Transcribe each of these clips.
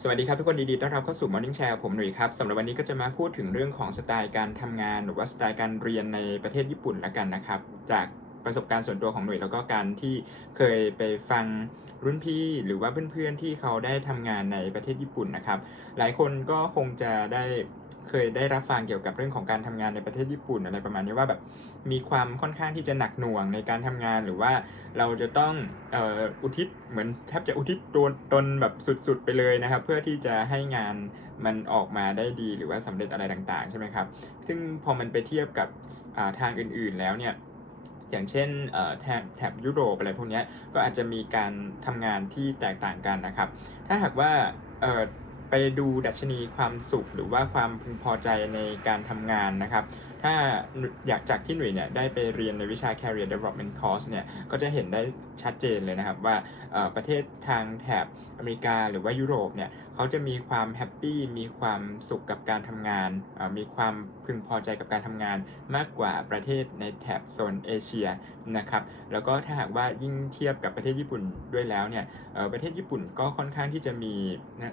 สวัสดีครับทุกคนดีๆต้อนรับเข้าสู่ Morning Share ผมหนุ่ยครับสำหรับวันนี้ก็จะมาพูดถึงเรื่องของสไตล์การทำงาน หรือว่าสไตล์การเรียนในประเทศญี่ปุ่นละกันนะครับ จากประสบการณ์ส่วนตัวของหนุ่ยแล้วก็การที่เคยไปฟังรุ่นพี่หรือว่าเพื่อนๆที่เขาได้ทำงานในประเทศญี่ปุ่นนะครับ หลายคนก็คงจะได้ เคยได้รับฟังเกี่ยวกับเรื่องของการทำงานในประเทศญี่ปุ่นอะไรประมาณนี้ว่าแบบมีความค่อนข้างที่จะหนักหน่วงในการทำงานหรือว่าเราจะต้องอออุทิศเหมือนแทบจะอุทิศตัวตนแบบสุดๆไปเลยนะครับ เพื่อที่จะให้งานมันออกมาได้ดีหรือว่าสำเร็จอะไรต่างๆใช่ไหมครับ ซึ่งพอมันไปเทียบกับทางอื่นๆแล้วเนี่ยอย่างเช่นแถบแบยุโรปอะไรพวกนี้ก็อาจจะมีการทำงานที่แตกต่างกันนะครับ ถ้าหากว่า ไปดูดัชนีความสุขหรือว่าความพึงพอใจในการทำงานนะครับ ถ้าอยากจากที่หนุ่ยเนี่ยได้ไปเรียนในวิชา Career Development Course เนี่ยก็จะเห็นได้ชัดเจนเลยนะครับว่าประเทศทางแถบอเมริกาหรือว่ายุโรปเนี่ยเขาจะมีความแฮปปี้มีความสุขกับการทำงาน มีความพึงพอใจกับการทำงานมากกว่าประเทศในแถบโซนเอเชียนะครับแล้วก็ถ้าหากว่ายิ่งเทียบกับประเทศญี่ปุ่นด้วยแล้วเนี่ยประเทศญี่ปุ่นก็ค่อนข้างที่จะมี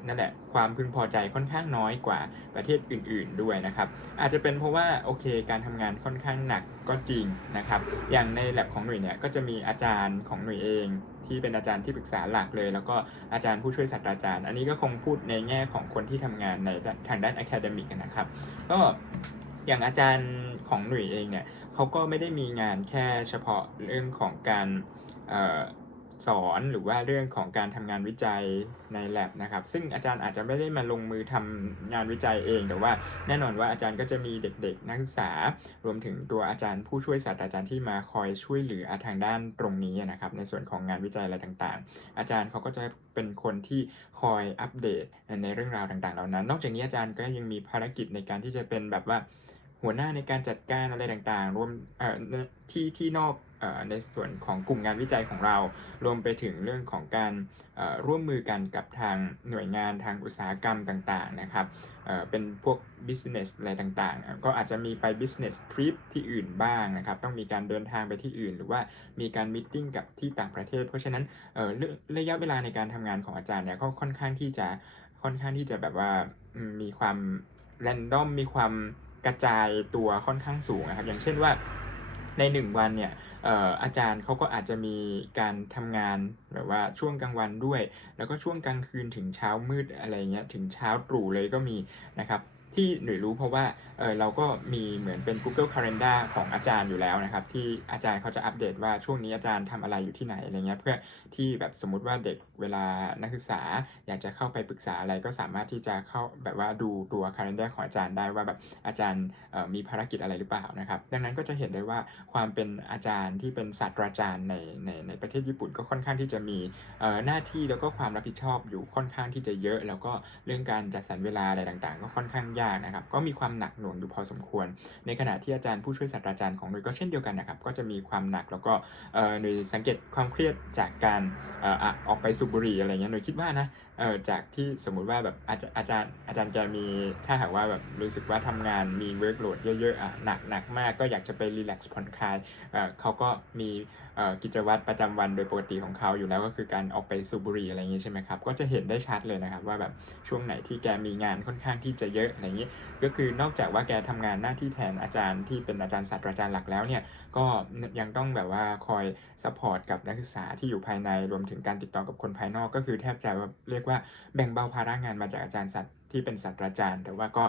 นั่นแหละความพึงพอใจค่อนข้างน้อยกว่าประเทศอื่น ๆด้วยนะครับอาจจะเป็นเพราะว่าโอเคการทำงานค่อนข้างหนักก็จริงนะครับ อย่างในแ a บของหน่วยเนี่ยก็จะมีอาจารย์ของหน่วยเอง ที่เป็นอาจารย์ที่ปรึกษาหลักเลย แล้วก็อาจารย์ผู้ช่วยศาสตราจารย์ อันนี้ก็คงพูดในแง่ของคนที่ทำงานในทางด้านอะคาเดมิกนะครับ ก็อย่างอาจารย์ของหน่วยเองเนี่ยเขาก็ไม่ได้มีงานแค่เฉพาะเรื่องของการ สอนหรือว่าเรื่องของการทำงานวิจัยใน lab นะครับ ซึ่งอาจารย์อาจจะไม่ได้มาลงมือทำงานวิจัยเอง แต่ว่าแน่นอนว่าอาจารย์ก็จะมีเด็กๆ นักศึกษา รวมถึงตัวอาจารย์ผู้ช่วยศาสตราจารย์ที่มาคอยช่วยเหลือทางด้านตรงนี้นะครับ ในส่วนของงานวิจัยอะไรต่างๆ อาจารย์เขาก็จะเป็นคนที่คอยอัปเดตในเรื่องราวต่างๆ เหล่านั้น นอกจากนี้อาจารย์ก็ยังมีภารกิจในการที่จะเป็นแบบว่าหัวหน้าในการจัดการอะไรต่างๆ รวมที่ที่นอก ในส่วนของกลุ่มงานวิจัยของเรา รวมไปถึงเรื่องของการร่วมมือกันกับทางหน่วยงานทางอุตสาหกรรมต่างๆนะครับเเป็นพวก business อะไรต่างๆ ก็อาจจะมีไป business trip ที่อื่นบ้างนะครับ ต้องมีการเดินทางไปที่อื่น หรือว่ามีการมิ팅กับที่ต่างประเทศ เพราะฉะนั้นเรื่องระยะเวลาในการทำงานของอาจารย์เนี่ยก็ค่อนข้างที่จะค่อนข้างที่จะแบบว่ามมีความ random มีความกระจายตัวค่อนข้างสูงนะครับ อย่างเช่นว่า ใน 1 วันเนี่ยเอ่ออาจารย์เขาก็อาจจะมีการทำงานแบบว่าช่วงกลางวันด้วย แล้วก็ช่วงกลางคืนถึงเช้ามืดอะไรเงี้ยถึงเช้าตรู่เลยก็มีนะครับ ที่หนุ่ยรู้เพราะว่าเออเราก็มีเหมือนเป็น Google Calendar ของอาจารย์อยู่แล้วนะครับ ที่อาจารย์เขาจะอัปเดตว่าช่วงนี้อาจารย์ทำอะไรอยู่ที่ไหนอะไรเงี้ยเพื่อที่แบบสมมติว่าเด็กเวลานักศึกษา อยากจะเข้าไปปรึกษาอะไรก็สามารถที่จะเข้าแบบว่าดูตัว Calendar ของอาจารย์ได้ว่าแบบอาจารย์มีภารกิจอะไรหรือเปล่านะครับ ดังนั้นก็จะเห็นได้ว่าความเป็นอาจารย์ที่เป็นศาสตราจารย์ในในในประเทศญี่ปุ่นก็ค่อนข้างที่จะมีเอ่อหน้าที่แล้วก็ความรับผิดชอบอยู่ค่อนข้างที่จะเยอะ แล้วก็เรื่องการจัดสรรเวลาอะไรต่าง ๆ ก็ค่อนข้างยากนะครับ ก็มีความหนักหน่วงอยู่พอสมควร ในขณะที่อาจารย์ผู้ช่วยศาสตราจารย์ของหน่วยก็เช่นเดียวกันนะครับ ก็จะมีความหนักแล้วก็หน่วยสังเกตความเครียดจากการออกไปสูบบุหรี่อะไรเงี้ยหน่วยคิดว่านะจากที่สมมุติว่าแบบอาจอาจารย์อาจารย์แกมีถ้าหากว่าแบบรู้สึกว่าทำงานมีเวิร์กโหลดเยอะๆอะหนักหนักมากก็อยากจะไปรีแลกซ์ผ่อนคลายเขาก็มี กิจวัตรประจำวันโดยปกติของเขาอยู่แล้วก็คือการออกไปสูบบุหรี่อะไรอย่างงี้ใช่ไหมครับก็จะเห็นได้ชัดเลยนะครับว่าแบบช่วงไหนที่แกมีงานค่อนข้างที่จะเยอะอะไรอย่างงี้ ก็คือนอกจากว่าแกทำงานหน้าที่แทนอาจารย์ที่เป็นอาจารย์ศาสตราจารย์หลักแล้วเนี่ยก็ยังต้องแบบว่าคอยซัพพอร์ตกับนักศึกษาที่อยู่ภายในรวมถึงการติดต่อกับคนภายนอก ก็คือแทบจะเรียกว่าแบ่งเบาภาระงานมาจากอาจารย์สัตว์ที่เป็นศาสตราจารย์ แต่ว่าก็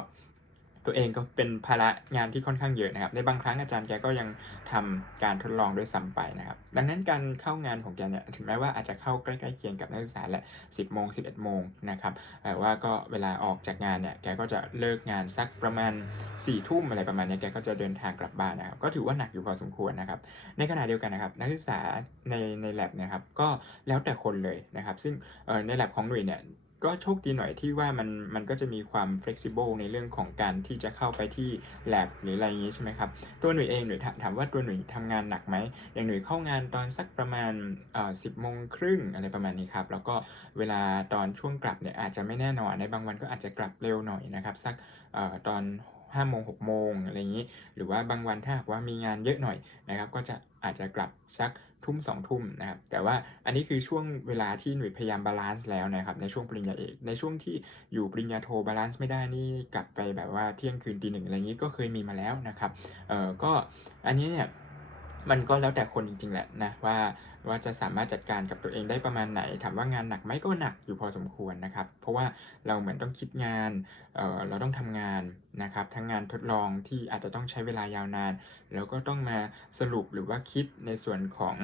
ตัวเองก็เป็นภาระงานที่ค่อนข้างเยอะนะครับ ในบางครั้งอาจารย์แกก็ยังทำการทดลองด้วยซ้ำไปนะครับ ดังนั้นการเข้างานของแกเนี่ยถึงแม้ว่าอาจจะเข้าใกล้ๆเคียงกับนักศึกษาแหละ10โมง11โมงนะครับแต่ว่าก็เวลาออกจากงานเนี่ยแกก็จะเลิกงานสักประมาณ4ี่ทุ่มอะไรประมาณนี้แกก็จะเดินทางกลับบ้านนะครับ ก็ถือว่าหนักอยู่พอสมควรนะครับ ในขณะเดียวกันนะครับนักศึกษาในใน lab เนี่ยครับก็แล้วแต่คนเลยนะครับ ซึ่งใน lab ของหน่วยเนี่ย ก็โชคดีหน่อยที่ว่ามันมันก็จะมีความ flexible ในเรื่องของการที่จะเข้าไปที่ lab หรืออะไรอย่างนี้ใช่ไหมครับ ตัวหน่วยเองหน่วยถามว่าตัวหน่วยทำงานหนักไหมอย่างหน่วยเข้างานตอนสักประมาณเอ่อสิบโมงครึ่งอะไรประมาณนี้ครับ แล้วก็เวลาตอนช่วงกลับเนี่ยอาจจะไม่แน่นอนในบางวันก็อาจจะกลับเร็วหน่อยนะครับ สักเอ่อตอน5โมง6โมงอะไรอย่างนี้ หรือว่าบางวันถ้าหากว่ามีงานเยอะหน่อยนะครับ ก็จะอาจจะกลับสัก ทุ่มสองทุ่มนะครับแต่ว่าอันนี้คือช่วงเวลาที่หน่วยพยายามบาลานซ์แล้วนะครับในช่วงปริญญาเอกในช่วงที่อยู่ปริญญาโทบาลานซ์ไม่ได้นี่กลับไปแบบว่าเที่ยงคืนตีหนึ่งอะไรอย่างนี้ก็เคยมีมาแล้วนะครับเออก็อันนี้เนี่ย มันก็แล้วแต่คนจริงๆแหละนะว่าว่าจะสามารถจัดการกับตัวเองได้ประมาณไหน ถามว่างานหนักไหมก็หนักอยู่พอสมควรนะครับ เพราะว่าเราเหมือนต้องคิดงานเเราต้องทำงานนะครับทั้งงานทดลองที่อาจจะต้องใช้เวลายาวนาน แล้วก็ต้องมาสรุปหรือว่าคิดในส่วนของ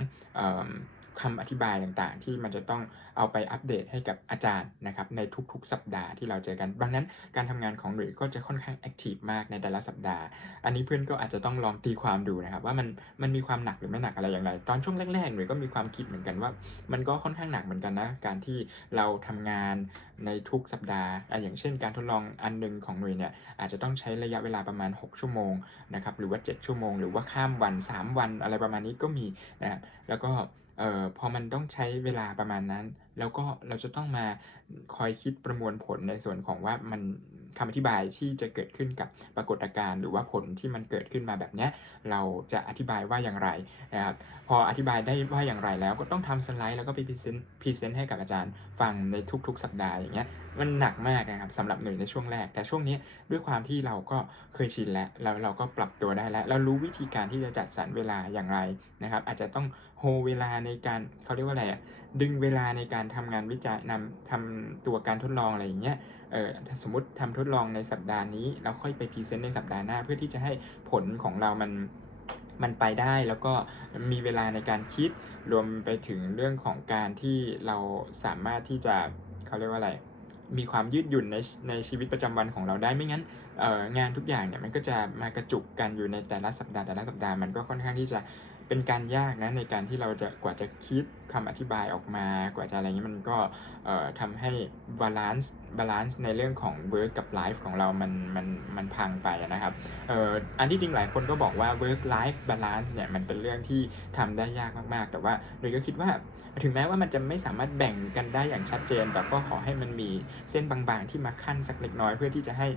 คำอธิบายต่างๆ ที่มันจะต้องเอาไปอัปเดตให้กับอาจารย์นะครับในทุกๆ สัปดาห์ที่เราเจอกันดังนั้นการทำงานของหนุ่ยก็จะค่อนข้างแอคทีฟมากในแต่ละสัปดาห์ อันนี้เพื่อนก็อาจจะต้องลองตีความดูนะครับว่ามันมันมีความหนักหรือไม่หนักอะไรอย่างไร ตอนช่วงแรกๆหนุ่ยก็มีความคิดเหมือนกันว่า มันก็ค่อนข้างหนักเหมือนกันนะการที่เราทำงานในทุกสัปดาห์อย่างเช่น การทดลองอันหนึ่งของหน่วยเนี่ยอาจจะต้องใช้ระยะเวลาประมาณ 6 ชั่วโมงนะครับหรือว่า 7 ชั่วโมง หรือว่าข้ามวัน 3 วันอะไรประมาณนี้ก็มีนะครับแล้วก็ เอ่อพอมันต้องใช้เวลาประมาณนั้น แล้วก็เราจะต้องมาคอยคิดประมวลผลในส่วนของว่ามันคำอธิบายที่จะเกิดขึ้นกับปรากฏการณ์หรือว่าผลที่มันเกิดขึ้นมาแบบเนี้ยเราจะอธิบายว่าอย่างไรนะครับพออธิบายได้ว่าอย่างไรแล้วก็ต้องทำสไลด์แล้วก็ไปพรีเซนต์พรีเซนต์ให้กับอาจารย์ฟังในทุก ๆ สัปดาห์อย่างเงี้ย มันหนักมากนะครับสำหรับหน่ยในช่วงแรก แต่ช่วงนี้ด้วยความที่เราก็เคยชินแล้วแล้วเราก็ปรับตัวได้แล้ว เรารู้วิธีการที่จะจัดสรรเวลาอย่างไรนะครับ อาจจะต้องโฮเวลาในการเขาเรียกว่าอะไรอะดึงเวลาในการทำงานวิจัยนำทำตัวการทดลองอะไรอย่างเงี้ยเออสมมติทำทดลองในสัปดาห์นี้เราค่อยไปพรีเซนต์ในสัปดาห์หน้า เพื่อที่จะให้ผลของเรามันมันไปได้แล้วก็มีเวลาในการคิดรวมไปถึงเรื่องของการที่เราสามารถที่จะเขาเรียกว่าอะไร มีความยืดหยุ่นในในชีวิตประจำวันของเราได้ไม่งั้นงานทุกอย่างเนี่ยมันก็จะมากระจุกกันอยู่ในแต่ละสัปดาห์แต่ละสัปดาห์มันก็ค่อนข้างที่จะ เป็นการยากนะในการที่เราจะกว่าจะคิดคำอธิบายออกมากว่าจะอะไรเงี้ยมันก็เอ่อทำให้บาลานซ์บาลานซ์ในเรื่องของ work กับ life ของเรามันมันมันพังไปนะครับอออันที่จริงหลายคนก็บอกว่า work life balance เนี่ยมันเป็นเรื่องที่ทำได้ยากมากๆ แต่ว่าโดยก็คิดว่าถึงแม้ว่ามันจะไม่สามารถแบ่งกันได้อย่างชัดเจน แต่ก็ขอให้มันมีเส้นบางๆ ที่มาขั้นสักเล็กน้อยเพื่อที่จะให้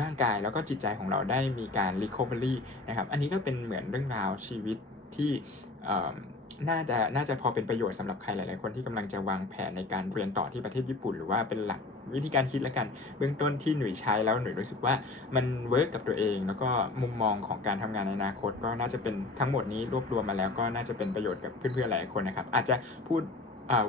ร่างกายแล้วก็จิตใจของเราได้มีการ recovery นะครับอันนี้ก็เป็นเหมือนเรื่องราวชีวิต ที่น่าจะน่าจะพอเป็นประโยชน์สำหรับใครหลาย ๆ คนที่กำลังจะวางแผนในการเรียนต่อที่ประเทศญี่ปุ่น หรือว่าเป็นหลักวิธีการคิดแล้วกันเบื้องต้นที่หนุ่ยใช้แล้วหนุ่ยรู้สึกว่ามันเวิร์กกับตัวเอง แล้วก็มุมมองของการทำงานในอนาคต ก็น่าจะเป็นทั้งหมดนี้รวบรวมมาแล้วก็น่าจะเป็นประโยชน์กับเพื่อน ๆ หลายคนนะครับอาจจะพูด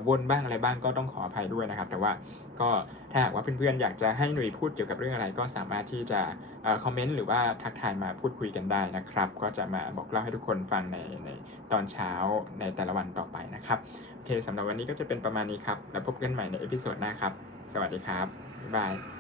วนบ้างอะไรบ้างก็ต้องขออภัยด้วยนะครับ แต่ว่าก็ถ้าหากว่าเพื่อนๆอยากจะให้หนุ่ยพูดเกี่ยวกับเรื่องอะไร ก็สามารถที่จะอ่อคอมเมนต์หรือว่าทักทายมาพูดคุยกันได้นะครับ ก็จะมาบอกเล่าให้ทุกคนฟังในในตอนเช้าในแต่ละวันต่อไปนะครับโอเคสำหรับวันนี้ก็จะเป็นประมาณนี้ครับ แล้วพบกันใหม่ในเอพิโซดหน้าครับ สวัสดีครับบ๊ายบาย